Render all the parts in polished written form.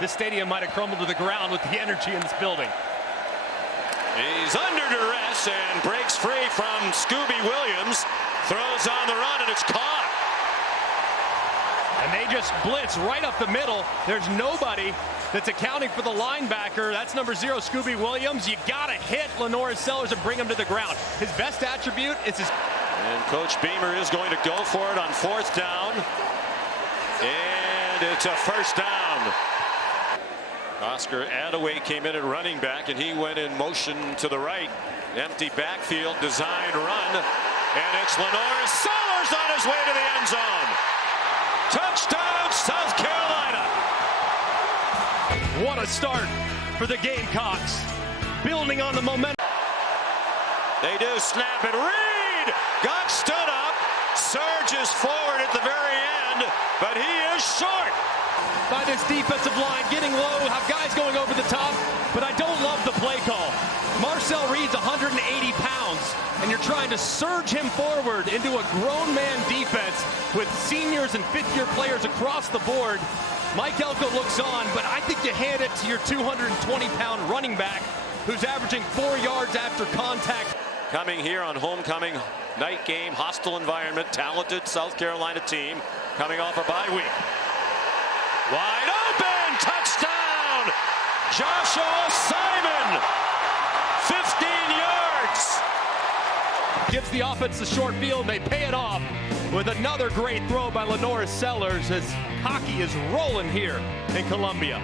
this stadium might have crumbled to the ground with the energy in this building. He's under duress and breaks free from Scooby Williams. Throws on the run, and it's caught. And they just blitz right up the middle. There's nobody that's accounting for the linebacker. That's number 0, Scooby Williams. You got to hit LaNorris Sellers and bring him to the ground. His best attribute is his... And Coach Beamer is going to go for it on 4th down. And it's a first down. Oscar Attaway came in at running back, and he went in motion to the right. Empty backfield, design run. And it's LaNorris Sellers on his way to the end zone. Touchdown, South Carolina. What a start for the Gamecocks. Building on the momentum. They do snap it. Reed got stood up. Surges forward at the very end, but he is short. By this defensive line, getting low, have guys going over the top, but I don't love the play call. Marcel Reed's 180 pounds, and you're trying to surge him forward into a grown man defense with seniors and 5th-year players across the board. Mike Elko looks on, but I think you hand it to your 220-pound running back, who's averaging 4 yards after contact. Coming here on homecoming night game, hostile environment, talented South Carolina team coming off a bye week. Wide open, touchdown, Joshua Simon, 15 yards. Gives the offense the short field, they pay it off with another great throw by LaNorris Sellers as hockey is rolling here in Columbia.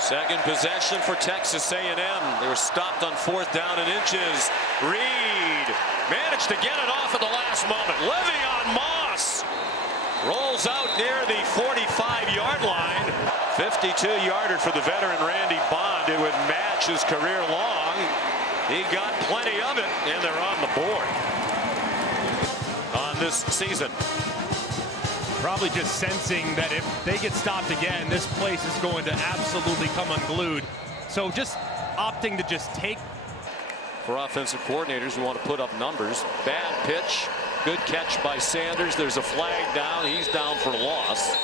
Second possession for Texas A&M. They were stopped on 4th down and inches. Reed managed to get it off at the last moment. Le'Veon Moss rolls out near the 45-yard line. 52-yarder for the veteran Randy Bond. It would match his career long. He got plenty of it, and they're on the board on this season. Probably just sensing that if they get stopped again, this place is going to absolutely come unglued. So just opting to just take. For offensive coordinators who want to put up numbers. Bad pitch. Good catch by Sanders. There's a flag down. He's down for loss.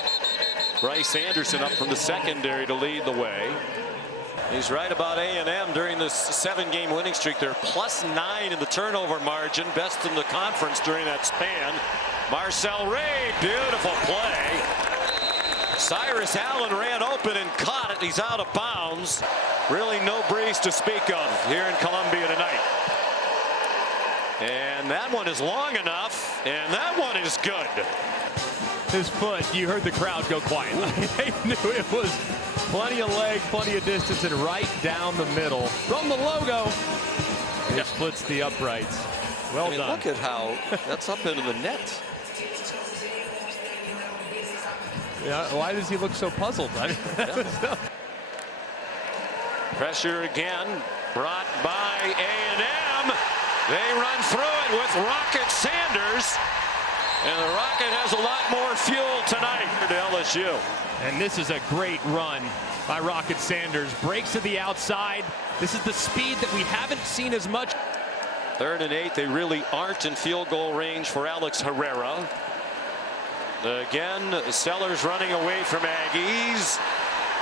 Bryce Anderson up from the secondary to lead the way. He's right about A&M during this 7-game winning streak. They're +9 in the turnover margin, best in the conference during that span. Marcel Reed, beautiful play. Cyrus Allen ran open and caught it. He's out of bounds. Really no breeze to speak of here in Columbia tonight. And that one is long enough, and that one is good. His foot, you heard the crowd go quiet. They knew it was plenty of leg, plenty of distance, and right down the middle. From the logo, it splits the uprights. Well done. Look at how that's up into the net. Yeah, why does he look so puzzled? Pressure again, brought by A&M. They run through it with Rocket Sanders. And the Rocket has a lot more fuel tonight to LSU. And this is a great run by Rocket Sanders. Breaks to the outside. This is the speed that we haven't seen as much. 3rd and 8. They really aren't in field goal range for Alex Herrera. Again, Sellers running away from Aggies.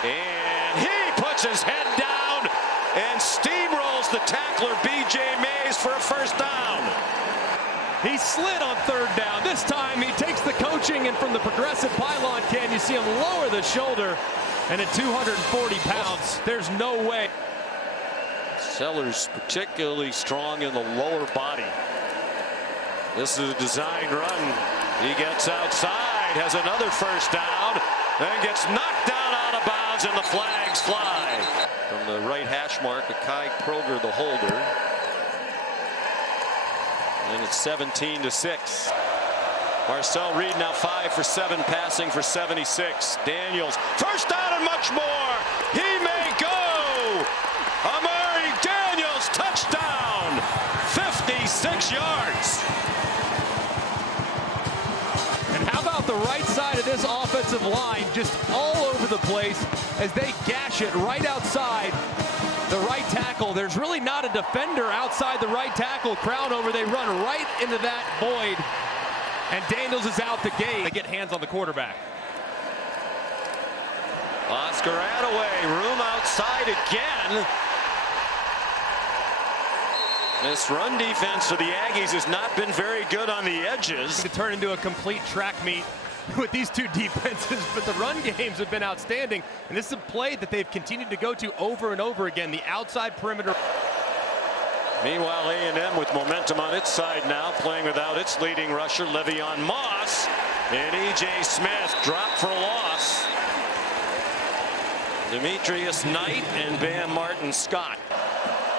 And he puts his head down and steamrolls the tackler B.J. Mays for a first down. He slid on 3rd down. This time he takes the coaching, and from the progressive pylon can, you see him lower the shoulder. And at 240 pounds, there's no way. Sellers particularly strong in the lower body. This is a design run. He gets outside, has another first down, then gets knocked down out of bounds, and the flags fly. From the right hash mark, Akai Kroger, the holder. And it's 17-6. Marcel Reed now 5 for 7, passing for 76. Daniels, first down and much more. He may go. Amari Daniels, touchdown. 56 yards. And how about the right side of this offensive line, just all over the place as they gash it right outside the right tackle. There's really not a defender outside the right tackle. Crowd over, they run right into that void. And Daniels is out the gate. They get hands on the quarterback. Oscar Attaway, room outside again. This run defense for the Aggies has not been very good on the edges. To turn into a complete track meet with these two defenses, but the run games have been outstanding, and this is a play that they've continued to go to over and over again, the outside perimeter. Meanwhile, A&M with momentum on its side now, playing without its leading rusher, Le'Veon Moss, and E.J. Smith dropped for a loss. Demetrius Knight and Bam Martin Scott.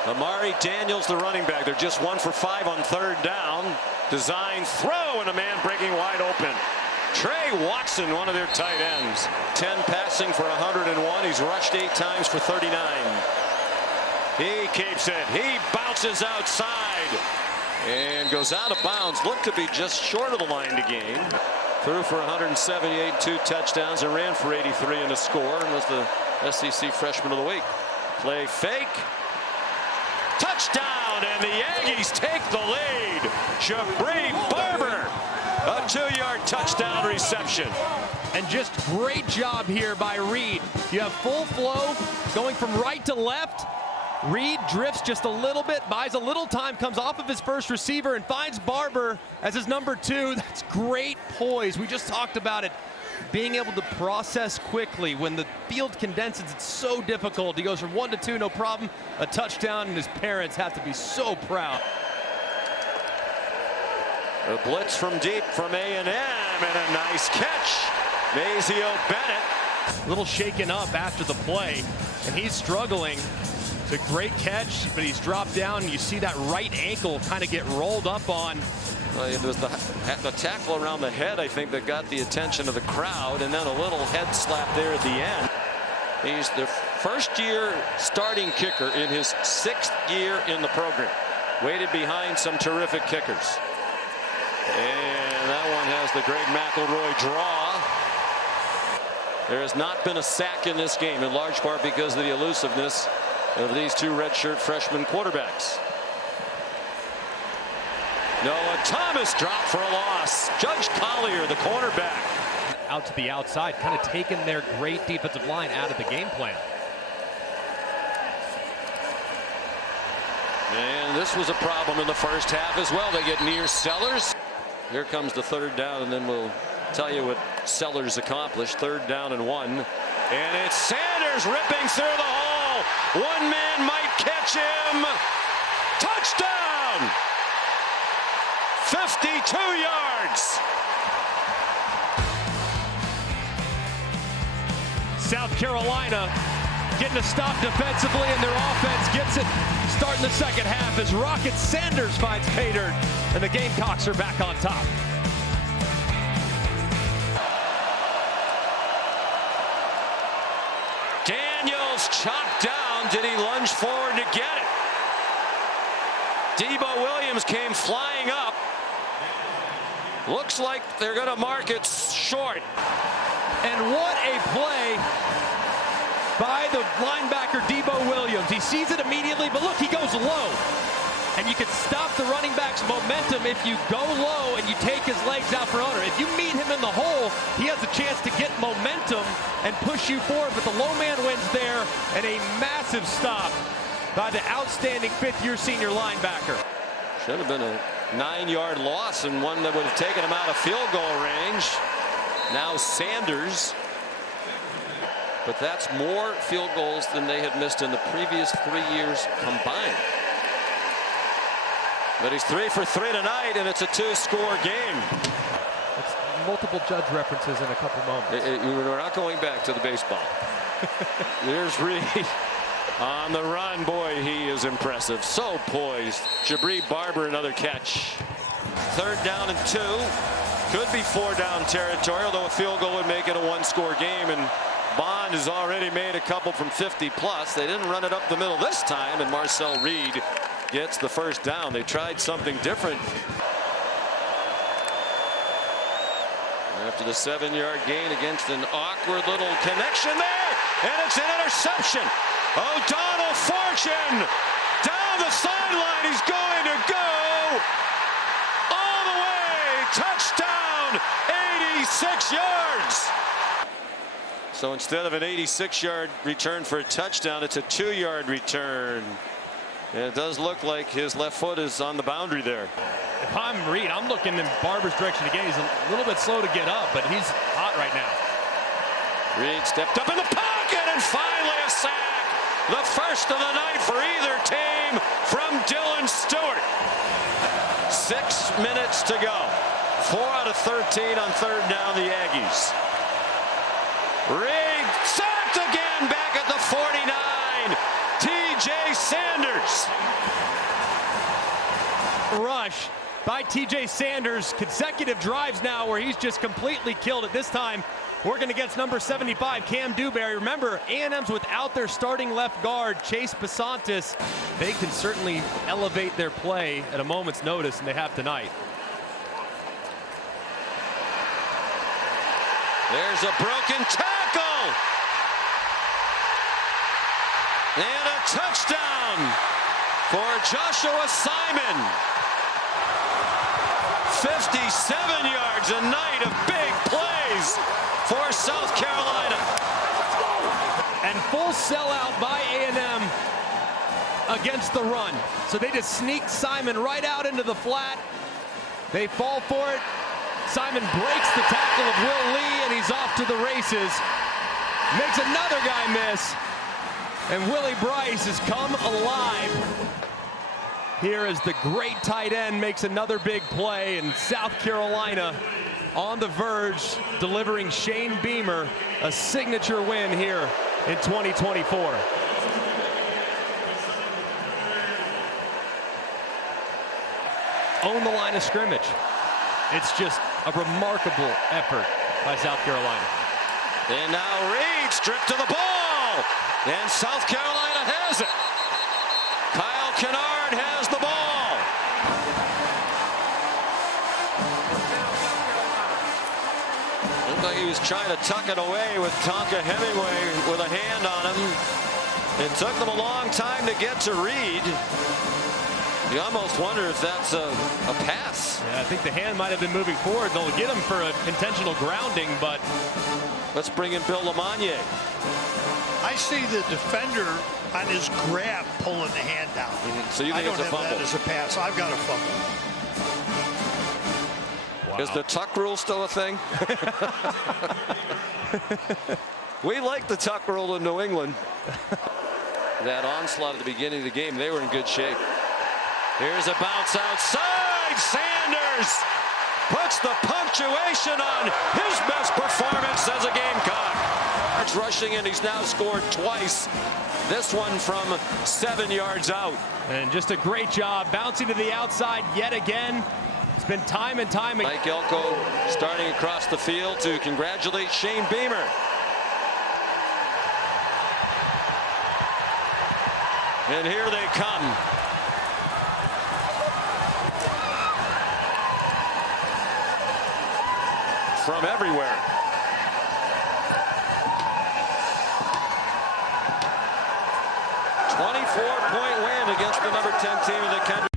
Amari Daniels, the running back. They're just 1 for 5 on third down. Design throw, and a man breaking wide open. Trey Watson, one of their tight ends. 10 passing for 101. He's rushed 8 times for 39. He keeps it. He bounces outside and goes out of bounds. Looked to be just short of the line to gain. Threw for 178, 2 touchdowns, and ran for 83 in the score, and was the SEC Freshman of the Week. Play fake. Touchdown, and the Aggies take the lead. Jabri Barber, a 2-yard touchdown reception. And just great job here by Reed. You have full flow going from right to left. Reed drifts just a little bit, buys a little time, comes off of his first receiver and finds Barber as his number 2. That's great poise. We just talked about it. Being able to process quickly when the field condenses, it's so difficult. He goes from 1 to 2, no problem. A touchdown, and his parents have to be so proud. A blitz from deep from A&M, and a nice catch. Mazio Bennett. A little shaken up after the play, and he's struggling. It's a great catch, but he's dropped down. You see that right ankle kind of get rolled up on. It was the tackle around the head, I think, that got the attention of the crowd, and then a little head slap there at the end. He's the first-year starting kicker in his 6th year in the program. Waited behind some terrific kickers. And that one has the Greg McElroy draw. There has not been a sack in this game, in large part because of the elusiveness of these 2 redshirt freshman quarterbacks. Noah Thomas dropped for a loss. Judge Collier, the cornerback. Out to the outside, kind of taking their great defensive line out of the game plan. And this was a problem in the first half as well. They get near Sellers. Here comes the 3rd down, and then we'll tell you what Sellers accomplished. 3rd down and 1. And it's Sanders ripping through the hole. One man might catch him. Touchdown! 52 yards. South Carolina getting a stop defensively, and their offense gets it starting the second half as Raheim Sanders finds pay dirt, and the Gamecocks are back on top. Daniels chopped down. Did he lunge forward to get it? Debo Williams came flying up. Looks like they're going to mark it short. And what a play by the linebacker Debo Williams. He sees it immediately, but look, he goes low. And you can stop the running back's momentum if you go low and you take his legs out from under. If you meet him in the hole, he has a chance to get momentum and push you forward. But the low man wins there, and a massive stop by the outstanding 5th-year senior linebacker. Should have been a 9-yard loss, and one that would have taken him out of field goal range. Now Sanders. But that's more field goals than they had missed in the previous 3 years combined. But he's 3 for 3 tonight, and it's a 2-score game. It's multiple judge references in a couple moments. We're not going back to the baseball. There's Reed on the run. Boy, he is impressive. So poised. Jabri Barber, another catch. 3rd down and 2. Could be 4-down territory, although a field goal would make it a 1-score game. And Bond has already made a couple from 50+. They didn't run it up the middle this time, and Marcel Reed gets the 1st down. They tried something different. After the 7-yard gain against an awkward little connection there, and it's an interception. O'Donnell Fortune down the sideline. He's going to go all the way. Touchdown, 86 yards. So instead of an 86-yard return for a touchdown, it's a 2-yard return. And it does look like his left foot is on the boundary there. If I'm Reed, I'm looking in Barber's direction again. He's a little bit slow to get up, but he's hot right now. Reed stepped up in the pocket, and finally a sack. The first of the night for either team from Dylan Stewart. 6 minutes to go. 4 out of 13 on third down, the Aggies. Reed sacked again back at the 49. T.J. Sanders. Rush by T.J. Sanders. Consecutive drives now where he's just completely killed it. This time working against number 75, Cam Dewberry. Remember, A&M's without their starting left guard, Chase Basantis. They can certainly elevate their play at a moment's notice, and they have tonight. There's a broken tackle. And a touchdown for Joshua Simon. 57 yards, a night of big plays for South Carolina. And full sellout by A&M against the run. So they just sneak Simon right out into the flat. They fall for it. Simon breaks the tackle of Will Lee, and he's off to the races. Makes another guy miss. And Willie Bryce has come alive here as the great tight end makes another big play, and South Carolina on the verge, delivering Shane Beamer a signature win here in 2024. Own the line of scrimmage. It's just a remarkable effort by South Carolina. And now Reed stripped to the ball. And South Carolina has it. Kyle Kennard has the ball. Looked like he was trying to tuck it away with Tonka Hemingway with a hand on him. It took them a long time to get to Reed. You almost wonder if that's a pass. Yeah, I think the hand might have been moving forward. They'll get him for an intentional grounding, but let's bring in Bill LeMonnier. I see the defender on his grab pulling the hand down. So you think it's a fumble? I don't have that as a pass. I've got a fumble. Wow. Is the tuck rule still a thing? We like the tuck rule in New England. That onslaught at the beginning of the game, they were in good shape. Here's a bounce outside. Sanders puts the punctuation on his best performance as a Gamecock. Rushing, and he's now scored twice. This one from 7 yards out. And just a great job bouncing to the outside yet again. It's been time and time again. Mike Elko starting across the field to congratulate Shane Beamer. And here they come. From everywhere. 24-point win against the number 10 team in the country.